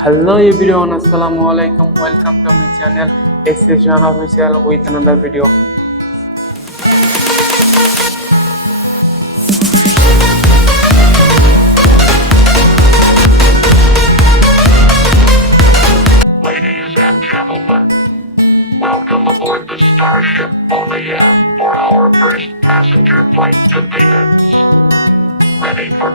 Hello everyone, Assalamu alaikum. Welcome to my channel. This is Rana official with another video. Ladies and gentlemen, welcome aboard the Starship Only for our first passenger flight to Venus. Ready for